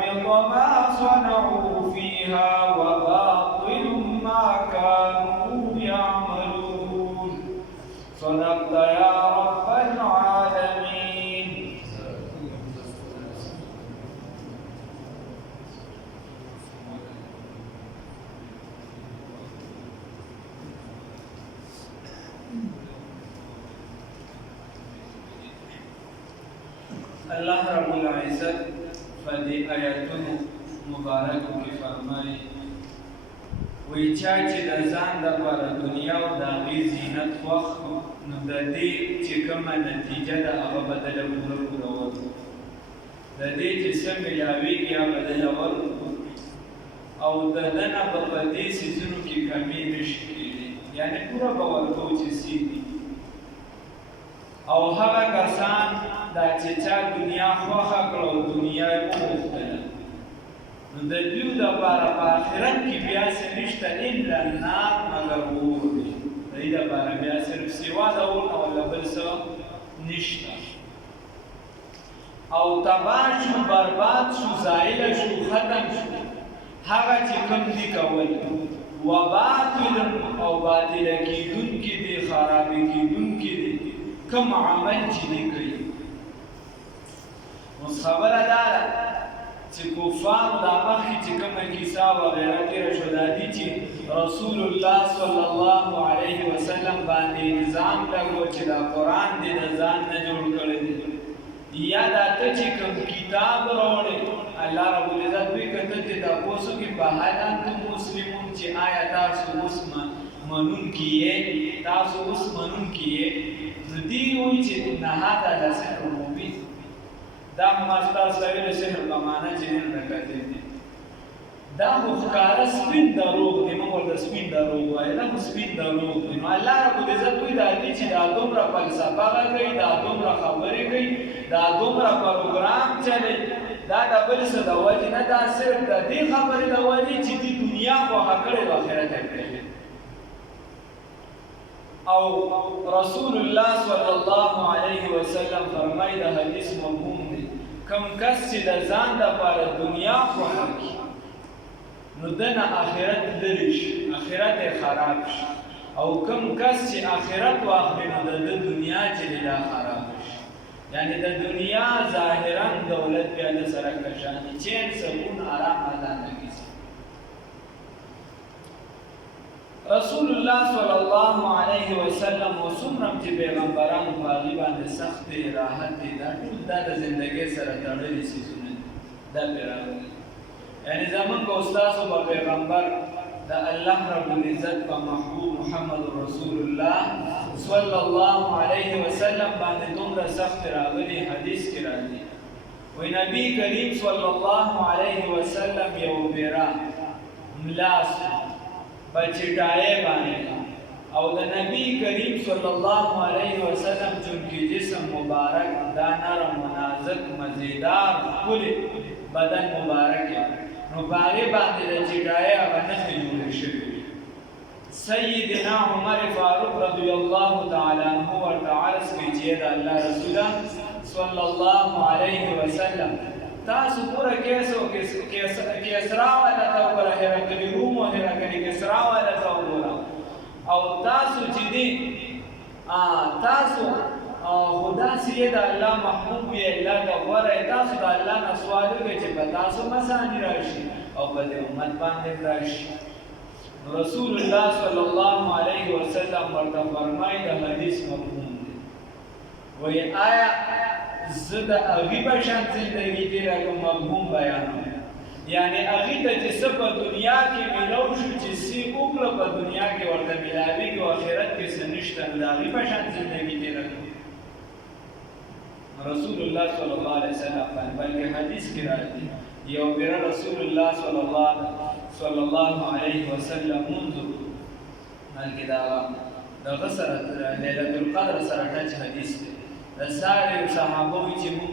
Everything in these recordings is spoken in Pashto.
وحبط ما صنعوا فيها وباطل ما كانوا يعملون. صدقت يا رب العالمين. الله رب العزت فدی آیاتونو مبارکو کې فرمایي وی چا چې د ځان دپاره دنیا او د هغې زینت خوښ نو د دې چې کومه نتیجه ده هغه به دله پوره ورکړو، د دې چې څه میلاویږي هغه به دله ورکړو او د ده نه به په دې څیزونو کې کمې نشي کېدی، یعنې پوره به ورکوو چې څه دي. او هغه کسان دا چې چا دنیا خوښه کړه او دنیا یې وغوښتله نو د دوی دپاره په آخرت کې بیا څه نشته الا النار مګر اور دی، د دې دپاره بیا صرف سوا د اور نه ولا بل څه نشته. او تباه شو، برباد شو، زایله شو، ختم شو هغه چې کوم دي کول. وباطل او باطله کېدونکي دي، خرابې کېدونکي دي کوم عمل چې دی کوي. اوس خبره دا ده چې کفارو دا مخکې چې کومه کیسه وغیره تېره شوه دا دي چې رسول الله صلی الله علیه وسلم باندې الزام لګو چې دا قرآن دې د ځان نه جوړ کړی دی، یا دا ته چې کوم کتاب راوړې الله رب العزت دوی که ته چې تپوس وکړي فهل انتم مسلمون چې آیا تاسو اوس منونکي یې، تاسو اوس منونکي یې. نو دوی وایي چې نه هذا لسحر مبین، دا خو ما ستاسو ویلو سحر په معنا چې نه راکتلی دی، دا خو ښکاره سپین دروغ دی، موږ ورته سپین دروغ وایو، دا خو سپین دروغ دی. نو الله رب العزت وایي دا دي چې دا دومره فلسفه کوي، دا دومره خبرې کوي، دا دومره پروګرام چلی، دا د بل څه د وجې نه، دا صرف د دې خبرې د وجې چې دې دنیا خوښه کړې او آخرت یې پرېښی. او رسول الله صلی الله علیه وسلم فرمایي د حدیث مفهوم دی کوم کس چې د ځان دپاره دنیا خوښه کړي نو ده نه آخرت لرې شي، آخرت یې خراب شي، او کوم کس چې آخرت واخلي نو د ده دنیا چې دی دا خراب شي. یعنی د دنیا ظاهرا دولت بیا د سره کشاني چین سکون آرام الله نه کیږي. رسول الله صلی الله علیه وسلم او څومره چې پیغمبرانو په هغې باندې سخت دی، راحت دی، دا ټول دا د زندګۍ سره تړلي څیزونه دي، دا پرې راغلي. یعنې زمونږ او ستاسو په پیغمبر د الله رب العزت په محبوب محمد رسول الله صلی الله علیه وسلم باندې دومره سخت راغلي. حدیث کې راځي وایي نبی کریم صلی الله علیه وسلم یو پیرا ملاس په چټایۍ باندې او د نبی کریم صلی الله علیه وسلم چونکې جسم مبارک دا نرم و نازک مزیدار ښکلي بدن مبارک نو په هغې باندې د چټایۍ هغه نښې جوړې شوي. سیدنا عمر فاروق رضی الله تعالی عنه ورته عرض کړي چې د الله رسوله صلی الله علیه وسلم تاسو پورا کیسرا والا ته وګوره، هرقل روم او هرقل کسرا والا ته وګوره، او تاسو چې دي تاسو خو داسې یې د الله محبوب یې الله ته غوره یې، تاسو د الله نه سوال وکړئ چې په تاسو مسانې راشي او په دې امت باندې راشي. رسول الله صلی الله علیه وسلم ورته فرمایي د حدیث مفهوم دی وایي آیا زه د هغې په شان زندګي تېره کوم مفهوم بیانوم، یعنې هغې ته چې څه په دنیا کې میلو شو چې څه وکړه په دنیا کې ورته میلاوېږي او آخرت کې څه نشته نو د هغې په شان زندګي تېره کړو. رسول الله صلی الله علیه وسلم باندې بلکې حدیث کې راځي یو پیره رسول الله صلی الله علیه وسلم مونځ وکړو، بلکې دغه سره لیلة القدر سره ټچ حدیث دی. د سارې صحابه وایي چې موږ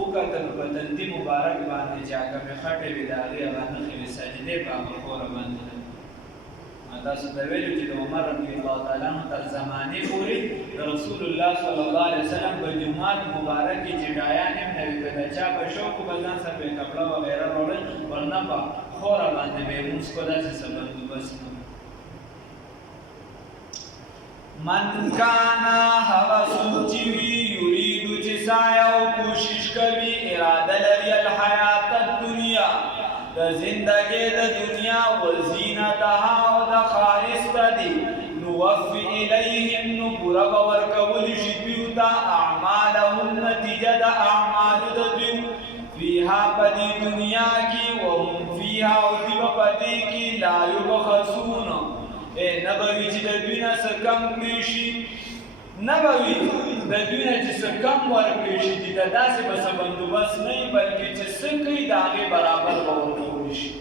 وکتل په تندي مبارک باندې چې کومې خټې وې د هغې هغه نښې وې سجدې په هغه خوره باندې. تاسو ته ویلو چې د عمر رضی الله تعالی عنه تر زمانې پورې د رسول الله صلی الله علیه وسلم په جومات مبارک کې چې ډایان هم نه وي، که د چا په شوق به ځان سره به کپړه وغیره راوړل نه په خوره باندې به مونږ کو داسې څه بندوبست نه من کانا هغه څوک چې وي یریدو چې سایه او کوشش کوي اراده لري الحیات الدنیا د زندګۍ د دنیا وزینتها او د ښایسته دي نوفي الیهم نو پوره به ورکولی شي دوی ته اعمالهم نتیجه د اعمالو د دوی فیها په دې دنیا کې وهم فیها او دوی به په دې کې لا یبخسون نه به وي چې د دوی نه څه کم کړی شي نه به وي د دوی نه چې څه کم ورکړی شي دي ته داسې به څه بندوبست نه وي بلکې چې څه کوي د هغې برابر به ورکولی شي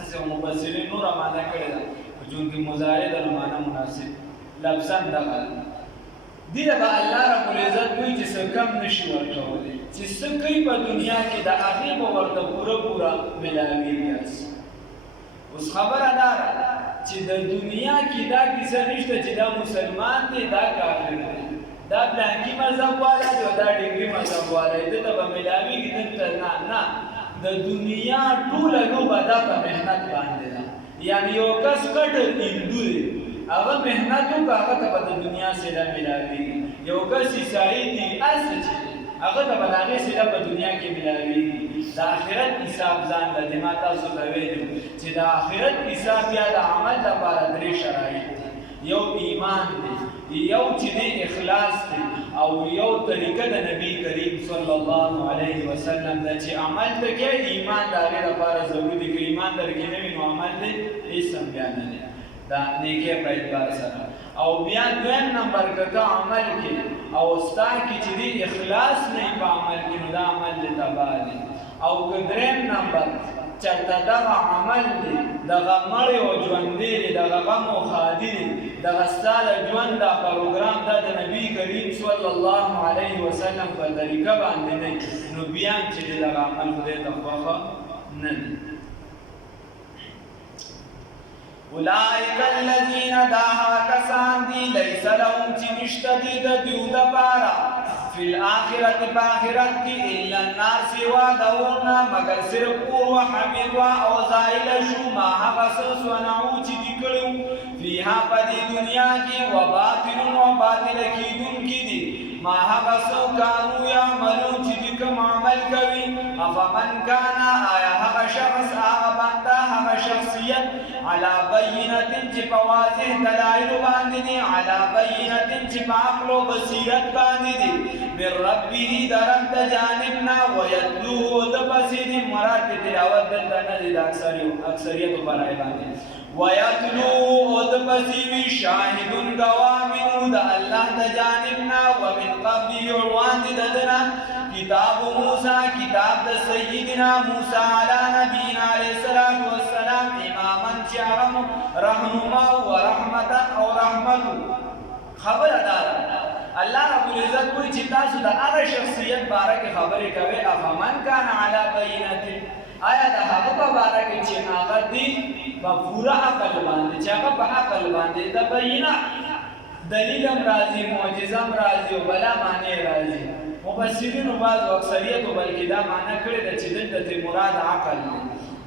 هسې مفسرین نوره معنه کړې ده چونکې مضارع د معنه مناسب لفظا دغه دې ته به الله رب العزت وایي چې څه کم نه شي ورکولی چې څه کوي په دنیا کې د هغې به ورته پوره ملاویږي اوس خبره دا ده چې د دنیا کې دا کیسه نشته چې دا مسلمان دی دا کافر دی دا بلانکي مذهب والا دی او دا ډنګري مذهب والا دی دته به ملاویږي دلته نه د دنیا ټوله لوبه دا په محنت باندې ده یعنی یو کس کټ هندو دی هغه محنت وکړه هغه ته به د دنیا سره ملاویږي یو کس عیسائی دی هر څه چې هغه ته به د هغې سره په دنیا کې ملاویږي د آخرت حساب ځان له ما تاسو ته ویلي چې د آخرت حساب بیا د عمل لپاره درې شرایط دي یو ایمان دی یو چې دی اخلاص دی او یو طریقه د نبی کریم صلی الله علیه وسلم ده چې عمل ته کې ایمان د هغې لپاره ضروري دی که ایمان درکې نه وي نو عمل دی هېڅ هم بیا نه دی دا نیکۍ په اعتبار سره او بیا دویم نمبر که ته عمل کې او ستا کې چې دی اخلاص نه وي په عمل کې نو دا عمل دی تباه دی او که دریم نمبر چرته دغه عمل دی دغه مړی او ژوندی دی دغه غم او ښادي دی دغه ستا د ژوند دا پروګرام دا د نبي کریم صلی الله علیه وسلم په طریقه باندې نه نو بیا هم چې دی دغه عمل خدای ته خوښه نه دی اولئک الذین دا هغه کسان دي لیس لهم چې نشته دي د دوی دپاره فی الاخرة بآخرت کی الا النار سوا دورنا مگر صرف اور و حمید و او زائل شو ما حقص سونعو چی دکلو فیها پدی دنیا کی و باطل کی دن کی دی ما حقص کانو یعملون چی دکم عمل کوي افمن کانا آیا حق شخص آغا بندا حق شخصیت علا بینت چی پوازح دلائل باندی دی علا بینت چی پا عقل و بصیرت باندی دی من ربه درم د جانبنا ويتلوه دپسید مراد تلاوت دلته نه دی د اکثریتو برای باندې ويتلوه دپسیوي شاهدون ګواه منه د الله د جانبنا ومن قبله روان دي ددنه کتاب موسی کتاب د سیدنا موسی علی نبینا علیه الصلاة والسلام اماما چې هغه رهنما و رحمتا او رحمتو خبره داره الله رب العزت کوئی چې تاسو د هغه شخصیت باره کې خبرې کوئ افمن کان علی بینت آیا د هغه په باره کې چې هغه دی په پوره عقل باندې چې هغه په عقل باندې د بینه دلیل هم راځي معجزه هم راځي او بلا معنی راځي مفسرینو بعضو اکثریتو بلکې دا معنی کړې ده چې دلته مراد عقل دی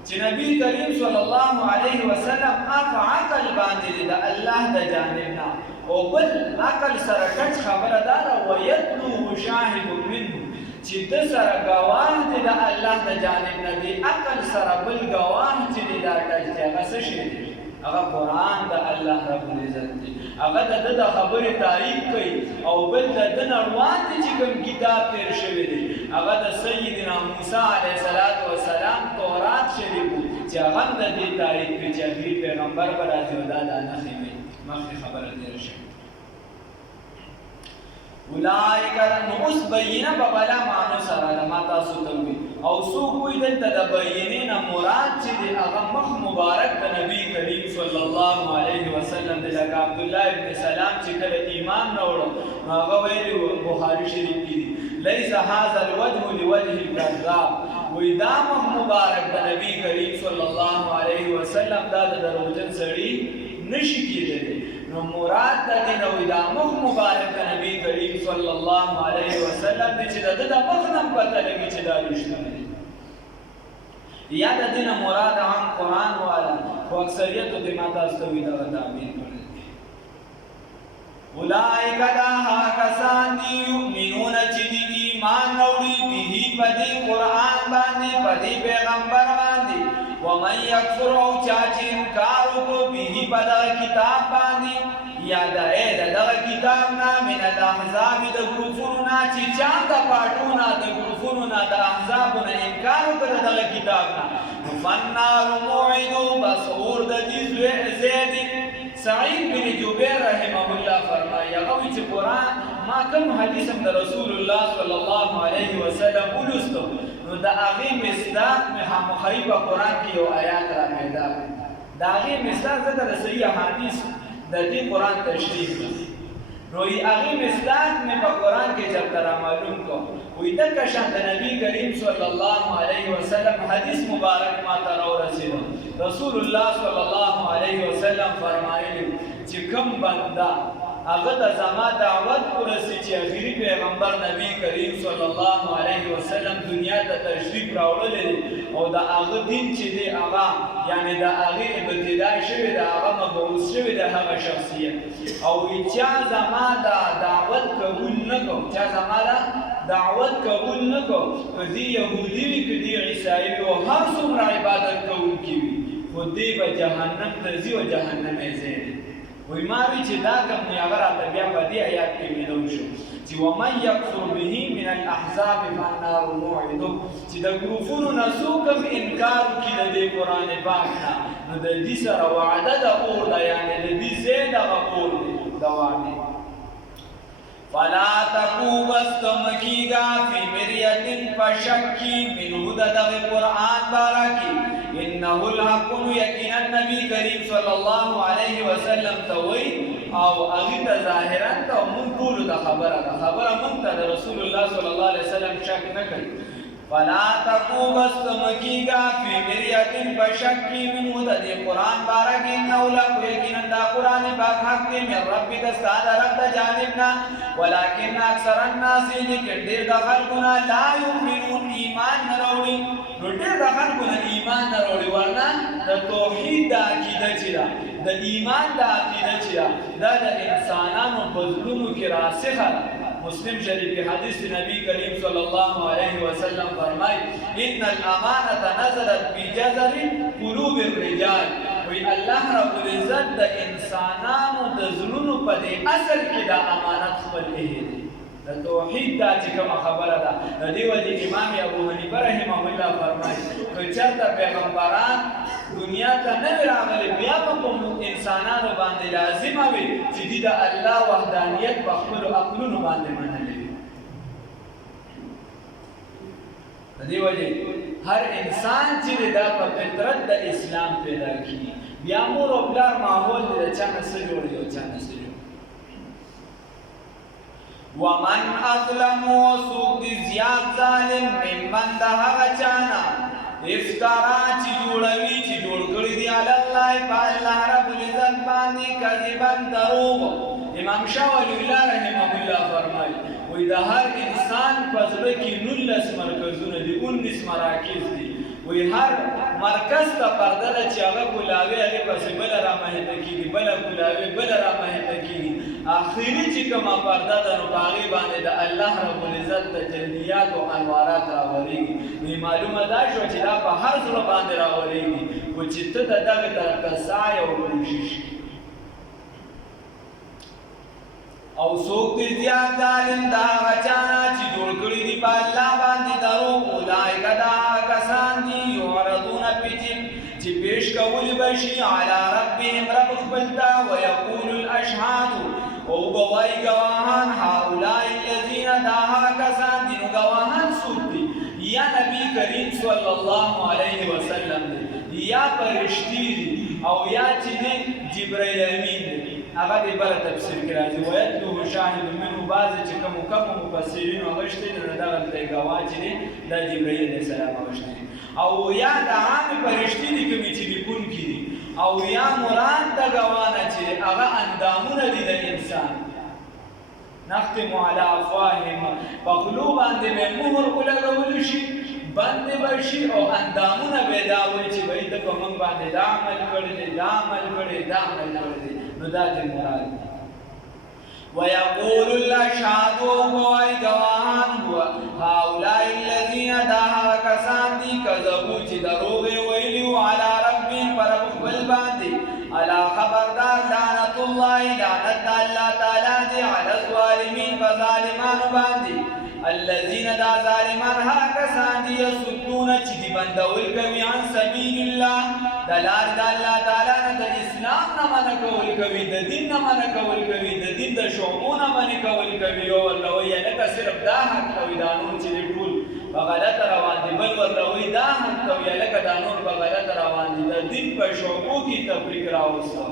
چې نبی کریم صلی الله علیه وسلم هغه عقل باندې د الله د جانب نه او بل عقل سره کچ خبره داره ویتلوه شاهد منه چې د سره ګواه دی د الله د جانب نه دی عقل سره بل ګواه چې دی دا کچ دی هغه څه شی دی هغه قرآن د الله رب العزت دی هغه د ده د خبرې تایید کوي او بل د ده نه روان دی چې کوم کتاب تیر شوی دی هغه د سیدنا موسی علیه السلام تورات شریف چې هغه هم د دې تایید کوي چې اخري پیغمبر به راځي او دا نښې وي مخکې خبره تېره شوې اولئک نو اوس بینه په بله معنو سره ده ما تاسو ته ووي او څوک وایي دلته د بینې نه مراد چې دی هغه مخ مبارک د نبي کریم صلی الله علیه وسلم دی لکه عبدالله ابن سلام چې کله ایمان راوړه نو هغه ویلي بخاري شریف کې دي لیس هذا الوجه لوجه الکذاب وایي دا مخ مبارک د نبي کریم صلی الله علیه وسلم دا د دروغجن سړي نشي کېدلی نو مراد د دې نه وایي دا مخ مبارک د نبي کریم صلی الله علیه وسلم دی چې د ده د مخ نه هم پته لګي چې دا رښتونه دي یا د دې نه مراد عام قرآن والا خو اکثریتو دې ما تاسو ته وایي دغه تعبیر کړی اولئک دا هغه کسان دي یؤمنون چې دي ایمان راوړي به په دې قرآن باندې په دې پیغمبر باندې ومن یکفر او چا چې انکار وکړو به په دغه کتاب باندې یا دغه کتاب نه من الاحزاب د ګروپونو نه چې چا د پاټونه د ګروپونو نه د احزابو نه انکار وکړ دغه کتاب نه فالنار موعدو بس اور د دې زید سعید بن جبیر رحمه الله فرمایي هغه چې قرآن ما کوم حدیث هم د رسول الله صلی الله علیه وسلم ولوستو نو د هغې مصداق مې خامخایي په قرآن کې یو آیات را پیدا کړ د هغې مصداق ځکه د صحیح احادیث د دې قرآن تشریح کړ نو هغې مصداق مې په قرآن کې چېرته را معلوم کړ وایي دغه شان د نبي کریم صلی الله علیه وسلم حدیث مبارک ما ته راورسېده رسول الله صلی الله علیه وسلم فرمایلی چې کوم بنده هغه ته زما دعوت ورسي چې اخري پیغمبر نبی کریم صلی الله علیه وسلم دنیا ته تشریف راوړلی او د هغه دین چې دی هغه یعنی د هغې ابتدا شوې د هغه مبعوث شوې د هغه شخصیت او چا زما دا دعوت قبول نه کړ چا زما دا دعوت قبول نه کړ که دې یهودي وي که دې عیسایي وي او هر څومره عبادت کوونکي وي خو دې به جهنم ته ځي او جهنم یې ځای دی وی ما وی چې دا کوم نه هغه راته بیا په دې آیات کې ملو شو چې ومن یکفر به من الاحزاب فالنار موعده چې د ګروپونو نه څوک انکار وکړي د دې قرآن پاک نه نو د دې سره وعده د اور ده یعنې د دې ځای دغه اور دی دوام فلا تکو بستم کیگا فی مریت پشکی منه دغه قرآن بارکی انه الحق یقینا نبی کریم صلی الله علیه وسلم توي او اغه ظاهرا ته مون ټول د خبره مون ته رسول الله صلی الله علیه وسلم شک نه کوي فلا تکو بستمکیگا فی مریت پشکی منه د قرآن بارک انه الحق یقینا د قرآن پاک حق دی من ربک استاد رب د جانبنا ولكن اکثر الناس لیکن ډیر د خلکونه لا یؤمنون ایمان نه راوړي نو ډیر د خلکونه ایمان نه راوړي ورنه د توحید د عقیده چې ده د ایمان د عقیده چې ده د انسانانو په زړونو کې راسخه ده مسلم شریف حدیث نبی کریم صلی الله علیه وسلم فرمای ان الامانه نزلت فی جذر قلوب الرجال وی الله رب العزت د انسانانو د زړونو په دې اصل کې د امانت خپل دی د توحید دا چې کومه خبره ده د دې وجې امام ابو حنیفه رحمه الله فرمایي که چېرته پیغمبران دنیا ته نه وي راغلي بیا به په انسانانو باندې لازمه وي چې دوی د الله وحدانیت په خپلو عقلونو باندې منلې وي د دې وجې هر انسان چې دا په فطرت د اسلام پیدا کړي بیا مور او پلار ماحول د چا نه څه جوړي او چا نه څه جوړي ومن اظلم وسوق دی زیاد ظالم ممن د هغه چانا افترا چې جوړوي چې جوړ کړی دی علی الله په الله رب العزت باندې کذبا دروغ امام شاولی الله رحمه الله فرمایي وای د هر انسان په زړه کې 19 مرکزونه دي 19 مراکز دي وی هر مرکز ته پرده ده چې هغه کولاوي هغې پسې بله رامحیطه کېږي بله کولاوي بله رامحیطه کېږي آخري چې کومه پرده ده نو په هغې باندې د الله رب العزت د جلیات او انوارات راورېږي نو معلومه دا شوه چې دا په هر زړه باندې راورېږي خو چې ته د دغې طرف ته سعی او کوشش او څوک دې زیات ظالم دا هغه چانه چې جوړ کړي دي په الله باندې دروغ اولئک دا کسان دي یعرضون پیچ چې پیش کولی بشي علی ربهم رب خپل ته ویقول الاشهاد او گواهی گواهان هؤلاء الذین دا هغه کسان دي نو گواهان څوک دي یا نبی کریم صلی الله علیه وسلم دی یا فرشتي دي او یا چې جبرائیل امین دی هغه دې بله تفسیر کې راځي ویتلوه شاهد منه بعضې چې کوم مفسرینو هغه شته دي نو دغلته یې ګواه چې دی دا جبرائیل علیه السلام هغه شته دي او یا د عامې فرشتې دي کومې چې لیکونکي دي او یا مراد د ګواه نه چې هغه اندامونه دي د انسان نختم علی افواههم په خولو باندې به مهر ولګولی شي بند بشي او اندامونه به دا وایي چې وایي د په موږ باندې دا عمل کړی دی دا عمل کړی دا عمل کړی دی نو دا دې مراد دی ويقول الاشهاد وای گواهان هو هؤلاء الذين دها کسان دي کذبوا چې دروغ ویلو علی ربهم پر خپل باندې الا خبردار لعنت الله لعنت الله تعالی دی علی الظالمین فظالمان باندې الذين دا ظالمان ها کسان دي يسدون چې دی بندول کوي عن سبیل الله دلار د الله تعالی نه د اسلام نه منع کول کوي د دین نه منع کول کوي د دین د شعبونه منع کول کوي او الله وی لکه صرف دا حق کوي دا نور چې ټول په غلط روان دي بل ورته وی دا حق کوي لکه دا نور په غلط روان دي د دین په شعبو کې تفریق راوستو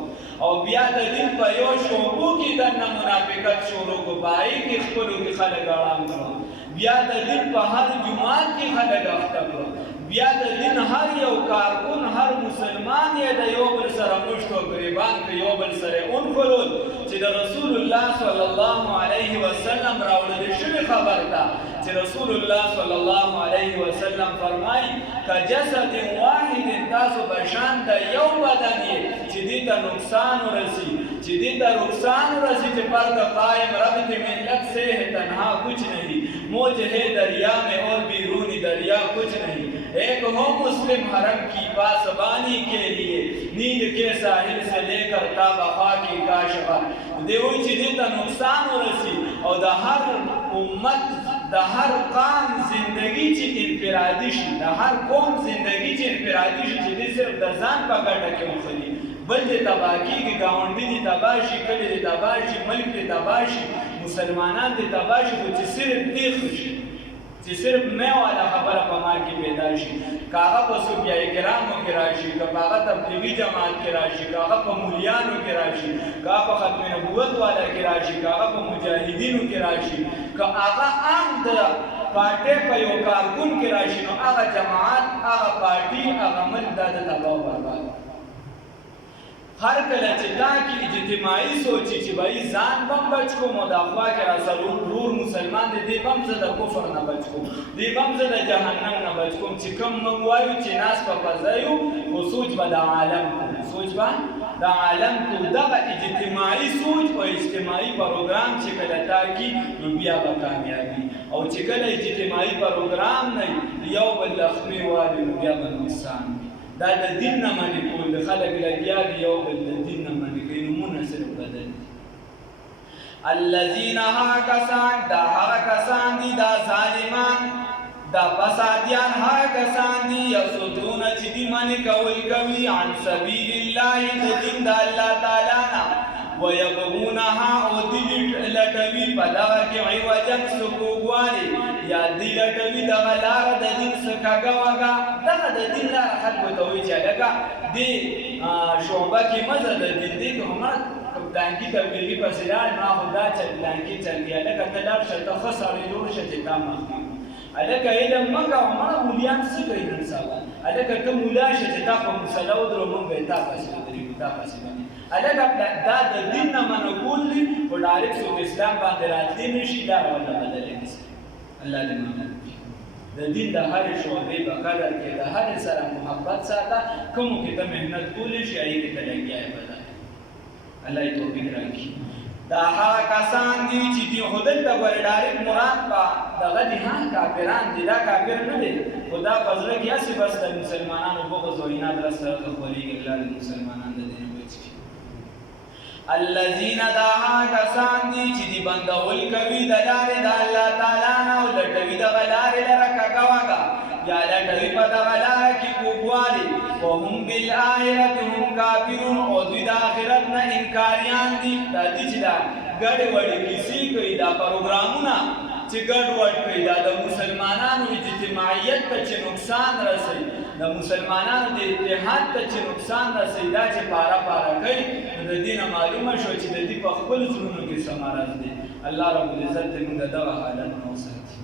او بیا د دین په یو شعبو کې د منافقت شروع کو پای کې خپلو کې خلک اړام کړو بیا د دین په هر جمعات کې خلک اخته کړو بیا د دین هر یو کارکون هر مسلمان یې د یو بل سره مشتو غریبان کې یو بل سره اونخلول چې د رسول الله صلی الله علیه وسلم راوړل شوی خبر ده چې رسول الله صلی الله علیه وسلم فرمایي کجسد واحد تاسو بشان د یو بدن یې چې دې ته نقصان ورسي چې دې ته نقصان ورسي چې پر قائم رب ملت سے ہے تنہا کچھ نہیں موج ہے دریا میں اور بیرونی دریا کچھ نہیں ایک ہو مسلم حرم کی پاسبانی کے لیے نیل کے ساحل سے لے کر تا بخا کی کاشفہ دیوی چې دې ته نقصان ورسي او د هر امت د هر قوم زندگی چې انفرادي شي د هر قوم زندگی چې انفرادي شي چې دې صرف د ځان په ګټه کې مخلي بل دې تباه کېږي ګاونډي دې تباه شي کلي دې تباه شي ملک دې تباه شي مسلمانان دې تباه شي خو چې صرف دې ښه شي چې صرف مې والا خبره په ما کې پیدا شي کاغه په صوفیای کرامو کې راشي کاغه تبلیغي جماعت کې راشي کاغه په مولیانو کې راشي کاغه په ختم نبوت والا کې راشي کاغه په مجاهدینو کې راشي کاغه عام د پارټي په یو کارکون کې راشي نو هغه جماعت هغه پارټي هغه ملک د تباہ برباد هر کله چې دا کې اجتماعي سوچي چې بای ځان بم بچ کوم او د اخوا کې را سرور مسلمان دې بم زه د کفر نه بچ کوم دې بم زه د جهنم نه بچ کوم چې کوم موږ وایو چې ناس په فضایو او سوچ به د عالم سوچ به د عالم کو دغه اجتماعي سوچ او اجتماعي پروګرام چې کله تا کې نو بیا به کامیابی او چې کله اجتماعي پروګرام نه یو بل لخمي والي نو بیا به نقصان دا د دین نه منې کول د خلک لګیا دي یو بل د دین نه منې کوي نومونه صرف بدل دي الذین هغه کسان دا هغه کسان دي دا ظالمان دا فسادیان هغه کسان دي یصدون چې دي منې کول کوي عن سبیل الله د دین د الله تعالی نه ويبغونها او دي لټوي په دغه کې عوجا سکوګوالي یا دي لټوي دغه لار د دین څخه وګا دغه د دین لار خلکو ته وایي چې لکه دې شعبه کې مزه د دین دې کومه دانګي تبلیغي پسلال ما خدا چې دانګي چلګي لکه ته لار شته خسرې جوړ شته تمام الکه علم مکه عمره مولیان څه کوي نن سبا الکه کوم مولا شته تا په مسلو درو مونږ ته پاسې درې تا پاسې الکه دا د دین نه منقول دي او ډایرکټ سو اسلام باندې راتلی نشي دا ولا بدلې نشي الله دې مونږ د دین د هر شعبې په قدر کې د هر سره محبت ساته کوم کې ته مهنت کولې شي ای کې ته لګیاي بدل الله دې توفیق راکړي دا هغه کسان دي چې دی هدل ته ور ډایرکټ مراد په دغه دي ها کافران دي دا کافر نه دي خدا پزړه کې اسی بس د مسلمانانو بغض او عناد رسره خولي الله دې مسلمانانو دې الذين دعا کسان دي چې دی بندول کوي د لارې د الله تعالی نه او لټوي د لارې لره کاوګه یا لټوي په دغه لاره کې کوګوالي وهم بالآخرة هم کافرون او دوی د آخرت نه انکاریان دي د دې چې دا ګډ وډ کیسې کوي دا پروګرامونه چې ګډ وډ کوي دا د مسلمانانو اجتماعیت ته چې نقصان رسوي د مسلمانانو د اتحاد ته چې نقصان رسوي دا چې پاره کوي د دینه معلومه شو چې د دې په خپل زړونو کې څه مرض دی الله رب العزت دې موږ دغه حالت نو ساتي